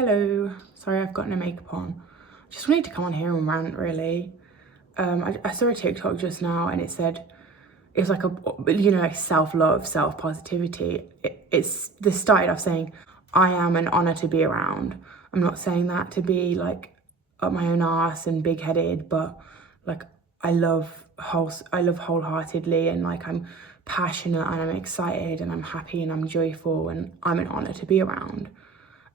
Hello, sorry I've got no makeup on. Just wanted to come on here and rant really. I saw a TikTok just now and it said, it was like like self-love, self-positivity. This started off saying, I am an honor to be around. I'm not saying that to be like up my own ass and big-headed, but like I love wholeheartedly, and like I'm passionate and I'm excited and I'm happy and I'm joyful and I'm an honor to be around.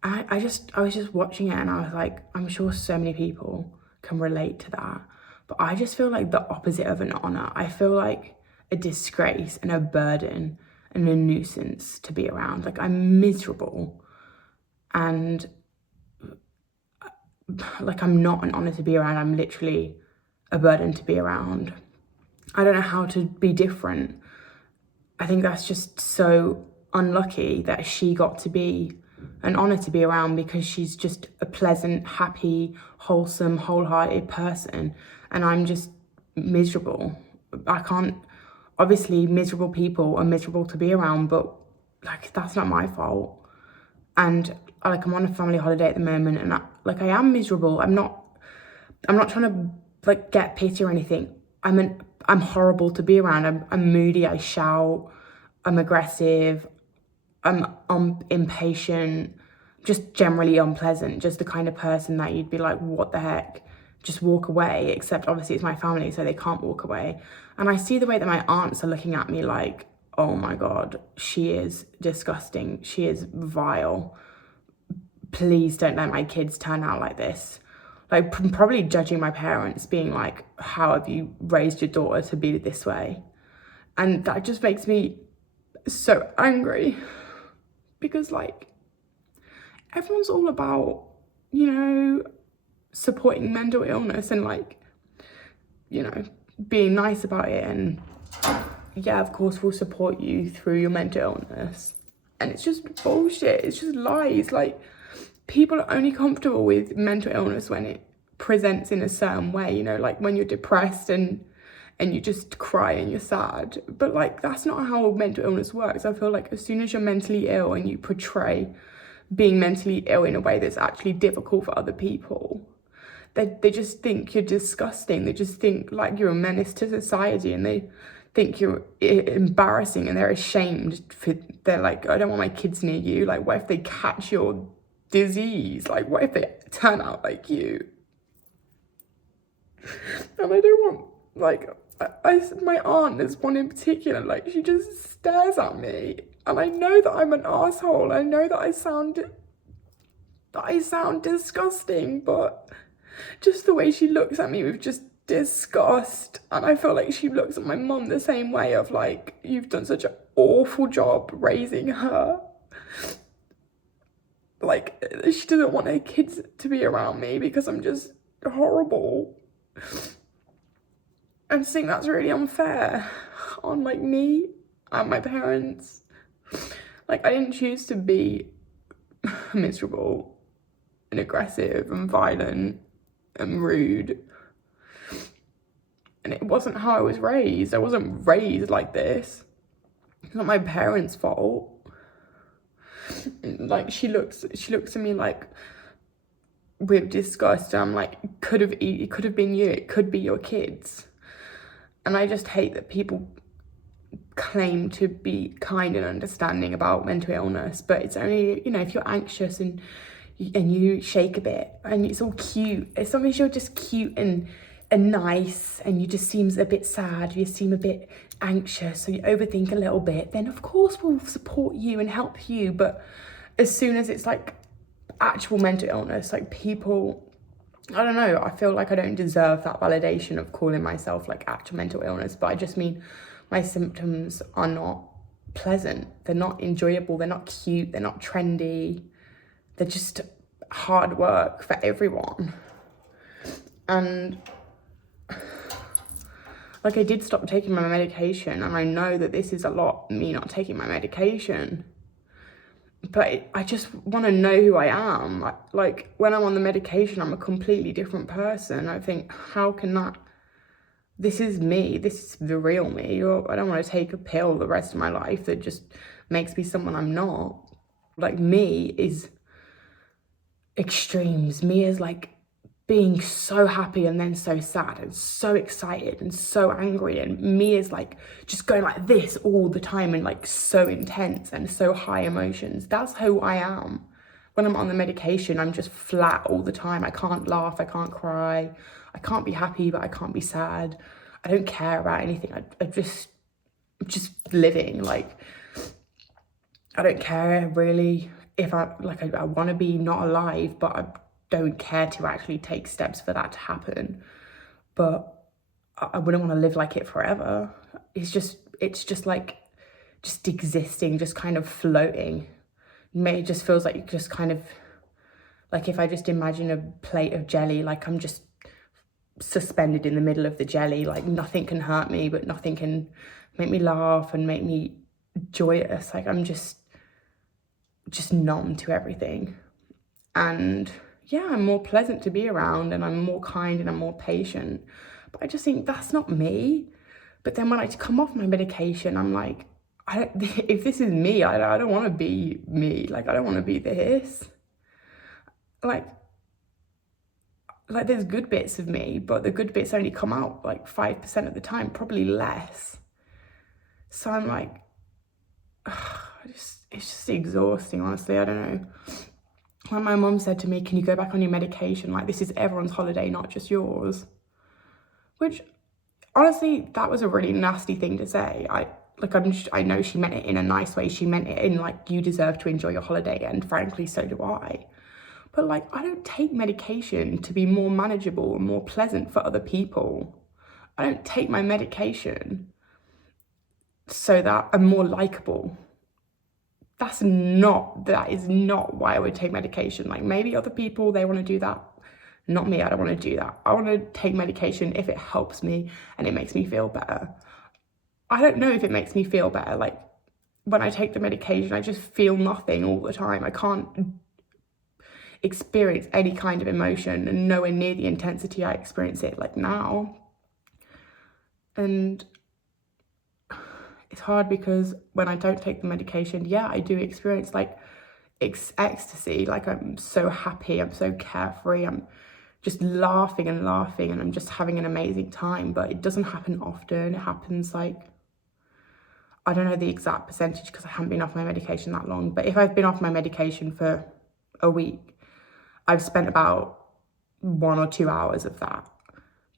I was just watching it and I was like, I'm sure so many people can relate to that. But I just feel like the opposite of an honor. I feel like a disgrace and a burden and a nuisance to be around. Like I'm miserable and like I'm not an honor to be around. I'm literally a burden to be around. I don't know how to be different. I think that's just so unlucky that she got to be an honor to be around, because she's just a pleasant, happy, wholesome, wholehearted person, and I'm just miserable. I can't, obviously miserable people are miserable to be around, but like that's not my fault. And like I'm on a family holiday at the moment and I am miserable. I'm not trying to like get pity or anything. I'm horrible to be around. I'm moody, I shout, I'm aggressive, I'm impatient, just generally unpleasant, just the kind of person that you'd be like, what the heck, just walk away. Except obviously it's my family, so they can't walk away. And I see the way that my aunts are looking at me like, oh my God, she is disgusting, she is vile. Please don't let my kids turn out like this. Like probably judging my parents, being like, how have you raised your daughter to be this way? And that just makes me so angry, because like everyone's all about, supporting mental illness and like, being nice about it. And yeah, of course we'll support you through your mental illness. And it's just bullshit. It's just lies. Like people are only comfortable with mental illness when it presents in a certain way, like when you're depressed and you just cry and you're sad. But like that's not how mental illness works. I feel like as soon as you're mentally ill and you portray being mentally ill in a way that's actually difficult for other people, they just think you're disgusting. They just think like you're a menace to society, and they think you're embarrassing, and they're ashamed. They're like, I don't want my kids near you. Like, what if they catch your disease? Like, what if they turn out like you? And I don't want, like, my aunt, there's one in particular, like, she just stares at me, and I know that I'm an asshole. I know that I sound disgusting, but just the way she looks at me with just disgust. And I feel like she looks at my mum the same way, of like, you've done such an awful job raising her. Like, she doesn't want her kids to be around me because I'm just horrible. I just think that's really unfair on like me and my parents. Like I didn't choose to be miserable and aggressive and violent and rude. And it wasn't how I was raised. I wasn't raised like this. It's not my parents' fault. Like she looks at me like with disgust. And I'm like, it could have been you. It could be your kids. And I just hate that people claim to be kind and understanding about mental illness, but it's only, if you're anxious and you shake a bit and it's all cute. As long as you're just cute and nice and you just seems a bit sad, you seem a bit anxious, or you overthink a little bit, then of course we'll support you and help you. But as soon as it's like actual mental illness, like people, I don't know, I feel like I don't deserve that validation of calling myself like actual mental illness, but I just mean my symptoms are not pleasant. They're not enjoyable. They're not cute. They're not trendy. They're just hard work for everyone. And like I did stop taking my medication, and I know that this is a lot, me not taking my medication. But I just want to know who I am. Like when I'm on the medication, I'm a completely different person. I think, how can that, this is me, this is the real me. I don't want to take a pill the rest of my life that just makes me someone I'm not. Like me is extremes. Mia's like being so happy and then so sad and so excited and so angry, and Mia's like just going like this all the time and like so intense and so high emotions. That's who I am. When I'm on the medication, I'm just flat all the time. I can't laugh, I can't cry, I can't be happy, but I can't be sad. I don't care about anything. I'm just living. Like, I don't care really if I want to be not alive, but I don't care to actually take steps for that to happen. But I wouldn't want to live like it forever. It's just like just existing, just kind of floating. It just feels like just kind of like if I just imagine a plate of jelly, like I'm just suspended in the middle of the jelly, like nothing can hurt me, but nothing can make me laugh and make me joyous. Like I'm just numb to everything. And yeah, I'm more pleasant to be around, and I'm more kind, and I'm more patient. But I just think that's not me. But then when I come off my medication, I'm like, if this is me, I don't want to be me. Like, I don't want to be this. Like there's good bits of me, but the good bits only come out like 5% of the time, probably less. So I'm like, it's just exhausting, honestly. I don't know. Like my mum said to me, can you go back on your medication? Like, this is everyone's holiday, not just yours. Which, honestly, that was a really nasty thing to say. I know she meant it in a nice way. She meant it in like, you deserve to enjoy your holiday, and frankly, so do I. But like, I don't take medication to be more manageable and more pleasant for other people. I don't take my medication so that I'm more likable. That is not why I would take medication. Like, maybe other people, they want to do that. Not me, I don't want to do that. I want to take medication if it helps me and it makes me feel better. I don't know if it makes me feel better. Like, when I take the medication, I just feel nothing all the time. I can't experience any kind of emotion, and nowhere near the intensity I experience it like now. And it's hard because when I don't take the medication, yeah, I do experience like ecstasy. Like, I'm so happy, I'm so carefree, I'm just laughing and laughing, and I'm just having an amazing time. But it doesn't happen often. It happens like, I don't know the exact percentage because I haven't been off my medication that long, but if I've been off my medication for a week, I've spent about 1 or 2 hours of that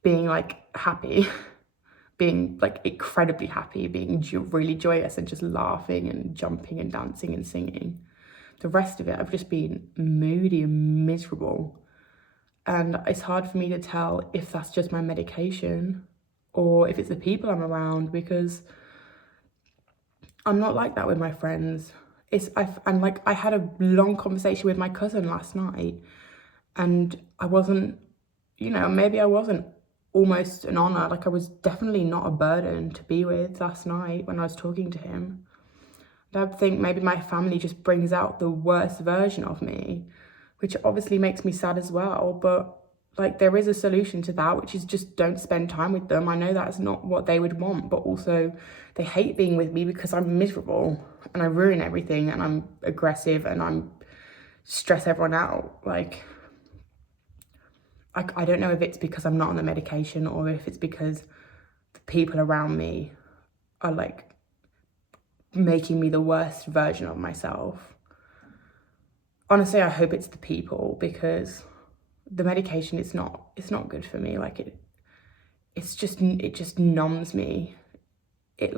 being like happy, being like incredibly happy, being really joyous and just laughing and jumping and dancing and singing. The rest of it, I've just been moody and miserable. And it's hard for me to tell if that's just my medication or if it's the people I'm around, because I'm not like that with my friends. I had a long conversation with my cousin last night, and I wasn't, maybe I wasn't almost an honor. Like, I was definitely not a burden to be with last night when I was talking to him. And I think maybe my family just brings out the worst version of me, which obviously makes me sad as well. But like, there is a solution to that, which is just don't spend time with them. I know that's not what they would want, but also they hate being with me because I'm miserable and I ruin everything and I'm aggressive and I'm stress everyone out. Like, I don't know if it's because I'm not on the medication or if it's because the people around me are like making me the worst version of myself. Honestly, I hope it's the people, because the medication is not good for me. Like, it just numbs me. It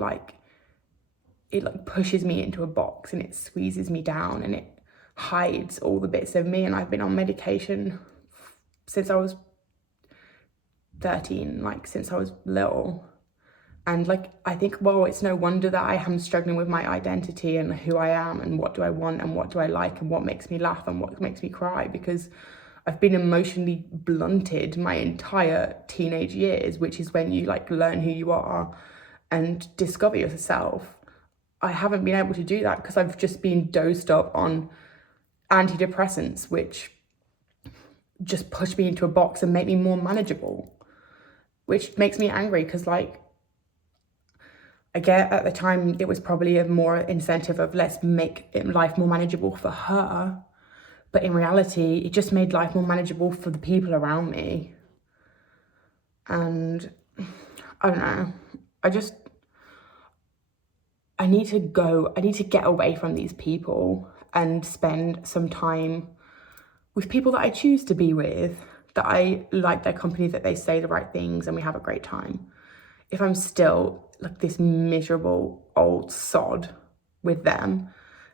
pushes me into a box and it squeezes me down and it hides all the bits of me. And I've been on medication since I was 13, like since I was little. And like, I think, well, it's no wonder that I am struggling with my identity and who I am and what do I want and what do I like and what makes me laugh and what makes me cry, because I've been emotionally blunted my entire teenage years, which is when you like learn who you are and discover yourself. I haven't been able to do that because I've just been dosed up on antidepressants, which just push me into a box and make me more manageable, which makes me angry because, like, I get at the time it was probably a more incentive of let's make life more manageable for her. But in reality, it just made life more manageable for the people around me. And I don't know, I need to get away from these people and spend some time with people that I choose to be with, that I like their company, that they say the right things and we have a great time. If I'm still like this miserable old sod with them,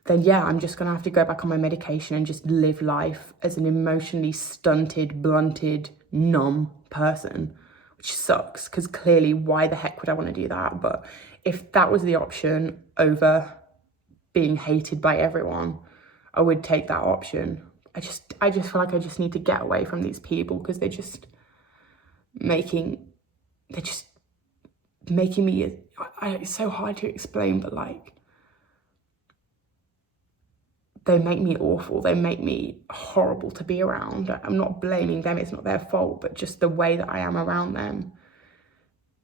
then yeah, I'm just gonna have to go back on my medication and just live life as an emotionally stunted, blunted, numb person, which sucks, because clearly why the heck would I want to do that? But if that was the option over being hated by everyone, I would take that option. I just feel like I just need to get away from these people, because they're just making me, it's so hard to explain, but like, they make me awful. They make me horrible to be around. I'm not blaming them, it's not their fault, but just the way that I am around them,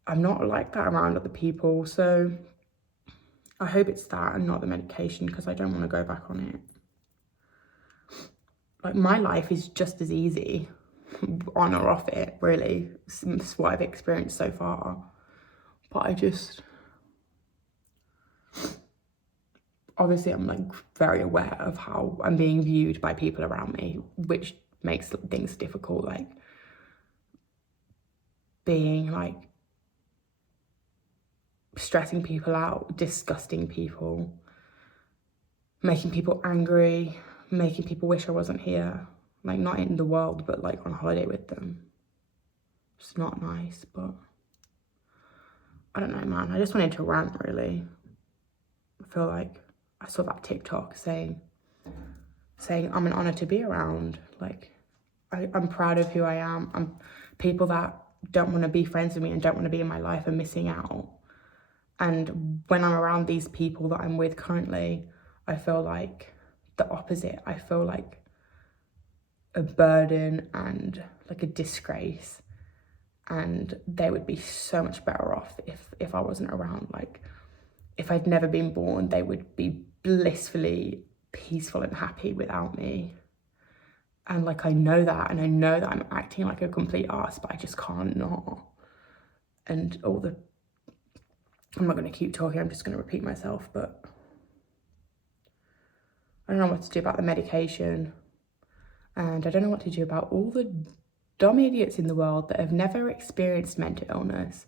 I'm not like that around other people. So I hope it's that and not the medication, because I don't want to go back on it. Like, my life is just as easy on or off it, really. It's what I've experienced so far. But obviously I'm like very aware of how I'm being viewed by people around me, which makes things difficult, like being like stressing people out, disgusting people, making people angry, making people wish I wasn't here, like not in the world, but like on holiday with them. It's not nice, but I don't know, man. I just wanted to rant, really. I feel like I saw that TikTok saying I'm an honor to be around. Like, I'm proud of who I am. People that don't want to be friends with me and don't want to be in my life are missing out. And when I'm around these people that I'm with currently, I feel like the opposite. I feel like a burden and like a disgrace. And they would be so much better off if I wasn't around. Like, if I'd never been born, they would be blissfully peaceful and happy without me. And like, I know that, and I know that I'm acting like a complete arse, but I just can't not. And I'm not going to keep talking, I'm just going to repeat myself, but I don't know what to do about the medication. And I don't know what to do about all the dumb idiots in the world that have never experienced mental illness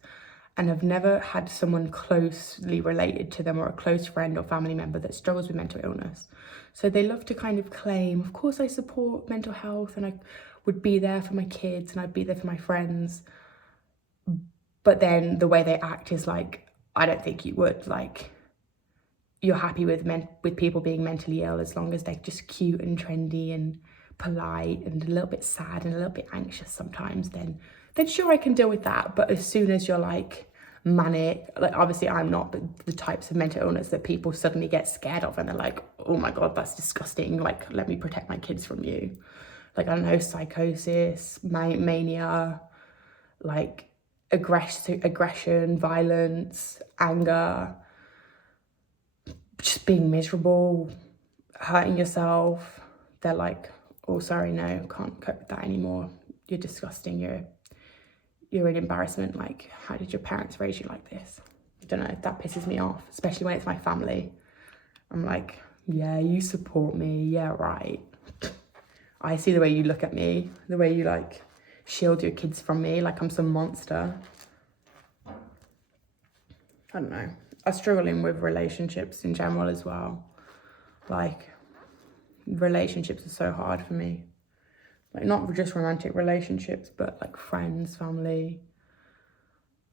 and have never had someone closely related to them or a close friend or family member that struggles with mental illness. So they love to kind of claim, of course I support mental health and I would be there for my kids and I'd be there for my friends. But then the way they act is like, I don't think you would. Like, you're happy with people being mentally ill as long as they're just cute and trendy and polite and a little bit sad and a little bit anxious sometimes, then sure, I can deal with that. But as soon as you're like manic, like, obviously I'm not, but the types of mental illness that people suddenly get scared of and they're like, oh my God, that's disgusting. Like, let me protect my kids from you. Like, I don't know, psychosis, mania, like aggression, violence, anger, just being miserable, hurting yourself. They're like, oh, sorry, no, can't cope with that anymore. You're disgusting. You're an embarrassment. Like, how did your parents raise you like this? I don't know, that pisses me off, especially when it's my family. I'm like, yeah, you support me. Yeah, right. I see the way you look at me, the way you like shield your kids from me like I'm some monster. I don't know. I'm struggling with relationships in general as well. Like, relationships are so hard for me. Like, not just romantic relationships, but like friends, family.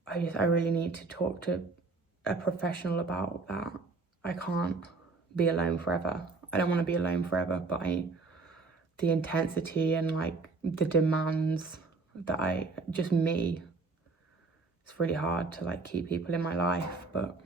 I really need to talk to a professional about that. I can't be alone forever. I don't want to be alone forever, but the intensity and like the demands that it's really hard to like keep people in my life, but